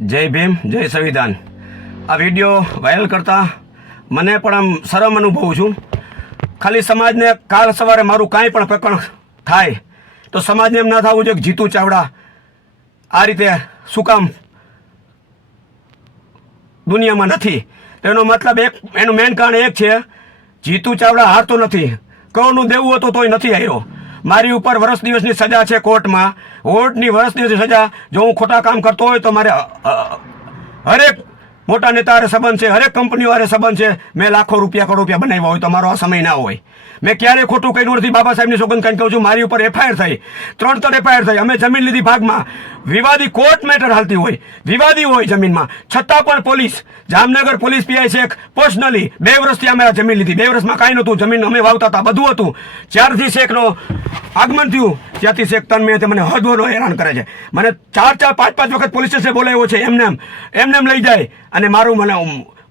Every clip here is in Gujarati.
જય ભીમ, જય સંવિધાન. આ વિડીયો વાયરલ કરતા મને પણ આમ શરમ અનુભવું છું. ખાલી સમાજને કાલ સવારે મારું કાંઈ પણ પ્રકરણ થાય તો સમાજને એમ ના થવું જોઈએ કે જીતુ ચાવડા આ રીતે શું કામ દુનિયામાં નથી. એનો મતલબ એનું મેઇન કારણ એક છે, જીતુ ચાવડા હારતો નથી. કરોડનું દેવું હતું તોય નથી હાર્યો. મારી ઉપર વર્ષ દિવસની સજા છે કોર્ટમાં. કોર્ટની વર્ષ દિવસની સજા. જો હું ખોટા કામ કરતો હોય તો મારે હરેક મોટા નેતા હારે સંબંધ છે, હરેક કંપનીઓ હારે સંબંધ છે. મેં લાખો રૂપિયા કરોડ રૂપિયા બનાવ્યા હોય તો મારો આ સમય ના હોય. મેં ક્યારેય ખોટું કર્યું નથી. બાબા સાહેબની સોગંદ કરીને કહું છું, મારી ઉપર એફઆઈઆર થઈ, 3 એફઆઈઆર થઈ. અમે જમીન લીધી ભાગમાં, વિવાદી કોર્ટ મેટર હાલતી હોય, વિવાદી હોય જમીનમાં, છતાં પણ police, Jamnagar police PI Sheikh personally 2 વર્ષથી અમે જમીન લીધી. 2 વર્ષમાં કાંઈ નહોતું, જમીન અમે વાવતા હતા, બધું હતું. જ્યારથી શેખનો આગમન થયું ત્યાંથી શેખ તન્મય મને હદવનો હેરાન કરે છે. મને 4-4, 5-5 વખત પોલીસ સ્ટેશન બોલાવ્યો છે. એમને લઈ જાય અને મારું મને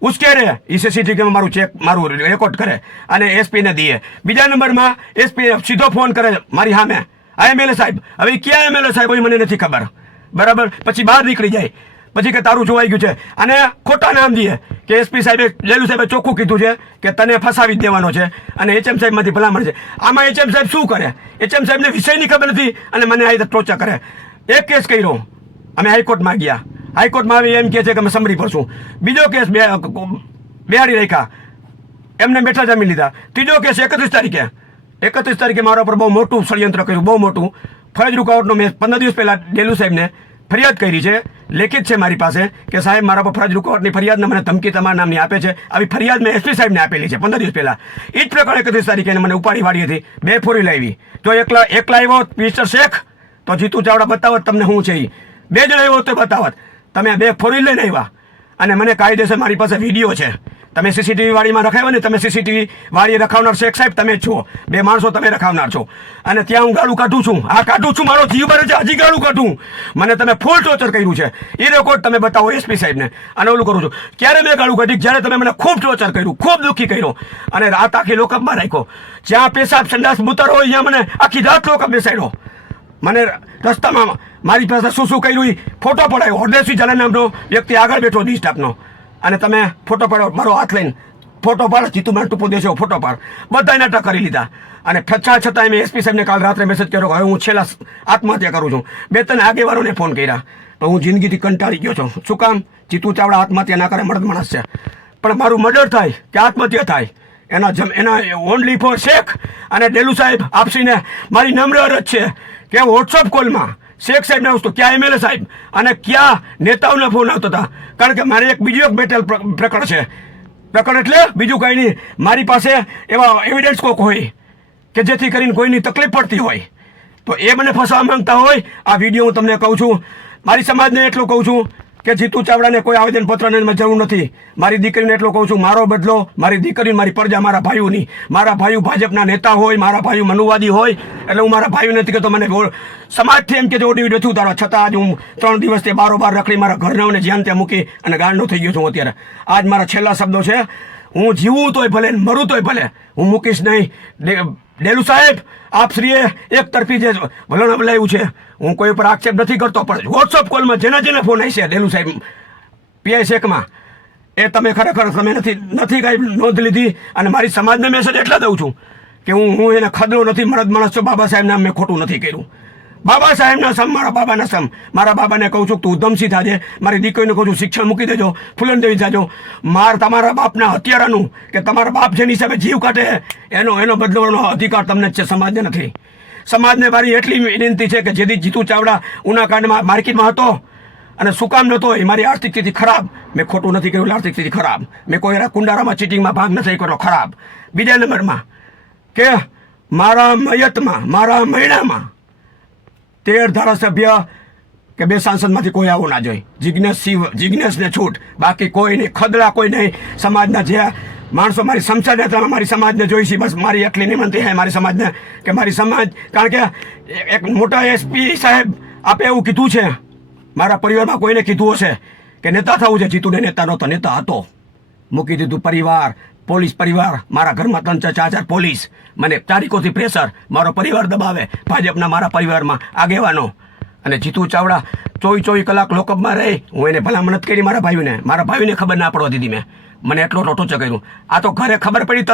ઉશ્કેરે. એ સીસીટીવીમાં મારું ચેક, મારું રેકોર્ડ કરે અને એસપીને દઈએ. બીજા નંબરમાં એસપી સીધો ફોન કરે મારી સામે, આ એમએલએ સાહેબ. હવે ક્યાં એમએલએ સાહેબ હોય મને નથી ખબર, બરાબર. પછી બહાર નીકળી જાય, પછી કે તારું જોવાઈ ગયું છે અને ખોટા નામ દઈએ કે એસપી સાહેબે, લેલુ સાહેબે ચોખ્ખું કીધું છે કે તને ફસાવી દેવાનો છે અને એચએમ સાહેબમાંથી ભલામણ છે. આમાં એચએમ સાહેબ શું કરે? એચએમ સાહેબને વિષયની ખબર નથી અને મને આ રીતે ટોર્ચર કરે. એક કેસ કર્યો, અમે હાઈકોર્ટમાં ગયા. હાઈકોર્ટમાં આવી એમ કહે છે કે અમે સમરી પડશું. બીજો કેસ બેહાડી રાખ્યા, એમને બેઠા જમીન લીધા. ત્રીજો કેસ 31 તારીખે મારા પર બહુ મોટું ષડયંત્ર કર્યું, બહુ મોટું. ફરજ રૂકાવટનો મેં 15 દિવસ પહેલાં લેલુ સાહેબને ફરિયાદ કરી છે, લેખિત છે મારી પાસે કે સાહેબ મારા પર ફરજ રૂકાવટની ફરિયાદને મને ધમકી તમારા નામની આપે છે. આવી ફરિયાદ મેં એસપી સાહેબને આપેલી છે 15 દિવસ પહેલાં. એ જ પ્રકારે 31 તારીખે મને ઉપાડી વાળી હતી, 2 ફોરી લાવી. તો એકલા આવ્યો મિસ્ટર શેખ તો જીતુ ચાવડા બતાવત તમને શું છે. એ 2 જણા આવ્યો તો બતાવત. તમે 2 ફોરી લઈને આવ્યા અને મને કાયદેસર મારી પાસે વિડીયો છે. તમે સીસીટીવી વાળીમાં રખાવ્યા ને, તમે સીસીટીવી વાળી રખાવનાર શેખ સાહેબ તમે જ છો. 2 માણસો તમે રખાવનાર છો અને ત્યાં હું ગાળું કાઢું છું. આ કાઢું છું, મારો જીવ ભરે છે, હજી ગાળું કાઢું. મને તમે ફૂલ ટોર્ચર કર્યું છે. એ રેકોર્ડ તમે બતાવો એસપી સાહેબને. અને ઓલું કરું છું, ક્યારે મેં ગાળું કાઢી? જ્યારે તમે મને ખૂબ ટોર્ચર કર્યું, ખૂબ દુઃખી કર્યો અને રાત આખી લોકઅપમાં રાખ્યો. જ્યાં પેશાબ સંડાસ મૂતર હોય ત્યાં મને આખી રાત લોકઅપ બેસાડ્યો. મને રસ્તામાં મારી પાસે શું કર્યું એ ફોટો પડાયો. હરદેવસિંહ ઝાલા નામનો વ્યક્તિ આગળ બેઠો ડી સ્ટાફનો અને તમે ફોટો પાડો, મારો હાથ લઈને ફોટો પાડ, જીતુ મને ટૂંપો દેશો ફોટો પાડ. બધા નાટક કરી લીધા અને છતાં મેં એસપી સાહેબને કાલ રાત્રે મેસેજ કર્યો કે હવે હું છેલ્લા આત્મહત્યા કરું છું. 2-3 આગેવાનોને ફોન કર્યા પણ હું જિંદગીથી કંટાળી ગયો છું. શું કામ? જીતુ ચાવડા આત્મહત્યા ના કરે, મર્દ માણસ છે. પણ મારું મર્ડર થાય કે આત્મહત્યા થાય એના ઓનલી ફોર શેખ અને લેલુ સાહેબ આપસીને મારી નમ્ર અરજ છે કે વોટ્સઅપ કોલમાં શેખ સાહેબને આવતો, ક્યાં એમએલએ સાહેબ અને ક્યાં નેતાઓના ફોન આવતા હતા. કારણ કે મારે એક બેટેલ પ્રકરણ છે. પ્રકરણ એટલે બીજું કંઈ નહીં, મારી પાસે એવા એવિડન્સ કોક હોય કે જેથી કરીને કોઈની તકલીફ પડતી હોય તો એ મને ફસાવા માંગતા હોય. આ વિડીયો હું તમને કહું છું, મારી સમાજને એટલું કહું છું કે જીતુ ચાવડાને કોઈ આવેદનપત્રની જરૂર નથી. મારી દીકરીને એટલું કહું છું, મારો બદલો મારી દીકરી, મારી પ્રજા, મારા ભાઈઓની. મારા ભાઈઓ ભાજપના નેતા હોય, મારા ભાઈઓ મનુવાદી હોય એટલે હું મારા ભાઈઓ નથી કહેતો. મને સમાજથી એમ કે ઓડી નથી ઉતારવા, છતાં આજે હું 3 દિવસથી બારોબાર રખડી મારા ઘરનાઓને જ્યાં ત્યાં મૂકી અને ગાંડો થઈ ગયો છું અત્યારે. આજ મારા છેલ્લા શબ્દો છે, હું જીવું તોય ભલે, મરું તોય ભલે, હું મૂકીશ નહીં. લેલુ સાહેબ, આપ શ્રીએ એક તરફી જે વલણ અપનાવ્યું છે, હું કોઈ પર આક્ષેપ નથી કરતો, પણ વોટ્સઅપ કોલમાં જેના ફોન આવી છે લેલુ સાહેબ પીઆઈ શેખમાં, એ તમે ખરેખર તમે નથી કાંઈ નોંધ લીધી. અને મારી સમાજને મેસેજ એટલા દઉં છું કે હું એને ખદલો નથી, મરદ માણસ છું. બાબા સાહેબના મેં ખોટું નથી કર્યું. બાબા સાહેબના સમ, મારા બાબાના સમ. મારા બાબાને કહું છું તું ઉધમસી થાજે, મારી દીકરીને કહું છું શિક્ષણ મૂકી દેજો, ફૂલન દેવી જાજો. તમારા બાપના હત્યારાનું કે તમારા બાપ જેની હિસાબે જીવ કાઢે એનો બદલવાનો અધિકાર તમને જ છે, સમાજને નથી. સમાજને મારી એટલી વિનંતી છે કે જેથી જીતુ ચાવડા ઉનાકાંડમાં માર્કેટમાં હતો અને શું કામ નહોતો, એ મારી આર્થિક સ્થિતિ ખરાબ. મેં ખોટું નથી કર્યું, આર્થિક સ્થિતિ ખરાબ. મેં કોઈ કુંડારામાં ચીટિંગમાં ભાગ નથી કર્યો, ખરાબ. બીજા નંબરમાં કે મારા મયતમાં, મારા મહિનામાં 13 ધારાસભ્ય કે 2 સાંસદમાંથી કોઈ આવું ના જોઈએ. જિજ્ઞેશને છૂટ, બાકી કોઈ નહીં, ખદડા કોઈ નહીં. સમાજના જે માણસો મારી સમસ્યા હતા મારી સમાજને જોઈ છે, બસ મારી એટલી નિમંત્રી છે મારી સમાજને કે મારી સમાજ. કારણ કે એક મોટા એસપી સાહેબ આપે એવું કીધું છે, મારા પરિવારમાં કોઈને કીધું હશે કે નેતા થવું છે. જીતુને નેતા નહોતો, નેતા હતો. મૂકી દીધું પરિવાર, પોલીસ પરિવાર. મારા ઘરમાં 3-4 પોલીસ, મને તારીખોથી પ્રેશર, મારો પરિવાર દબાવે. ભાજપના મારા પરિવારમાં આગેવાનો અને જીતુ ચાવડા 24 કલાક લોકઅપમાં રહી, હું એને ભલામણ નથી કરી મારા ભાઈને ખબર ના પડવા દીધી. મને એટલો ટોર્ચર કર્યું. આ તો ઘરે ખબર પડી